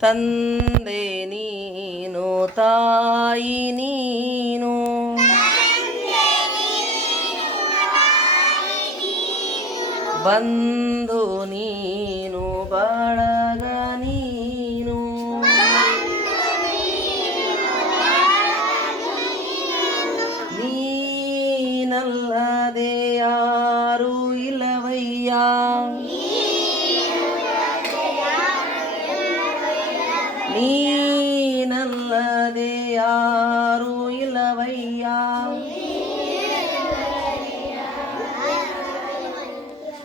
ತಂದೆ ನೀನು ತಾಯಿ ನೀನು. ಬಂಧು ನೀನು ಬಳಗ ನೀನು. ನೀನಲ್ಲದೆ நீ நல்லதே யாரோ இல்லவையா?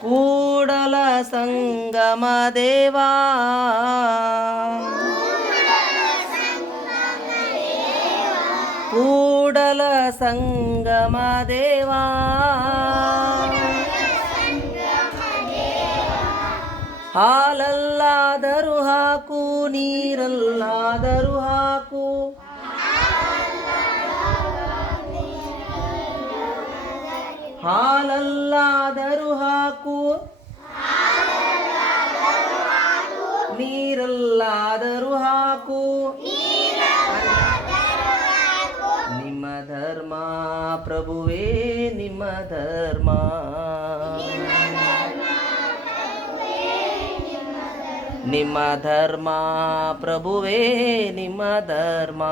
கூடல சங்கம தேவா கூடல சங்கம தேவா ಹಾಲಲ್ಲಾದರೂ ಹಾಕು ನೀರಲ್ಲಾದರೂ ಹಾಕು. ಹಾಲಲ್ಲಾದರೂ ಹಾಕು ನೀರಲ್ಲಾದರೂ ಹಾಕು. ನಿಮ್ಮ ಧರ್ಮ ಪ್ರಭುವೇ ನಿಮ್ಮ ಧರ್ಮ. ನಿಮ್ಮ ಧರ್ಮ ಪ್ರಭುವೇ ನಿಮ್ಮ ಧರ್ಮ.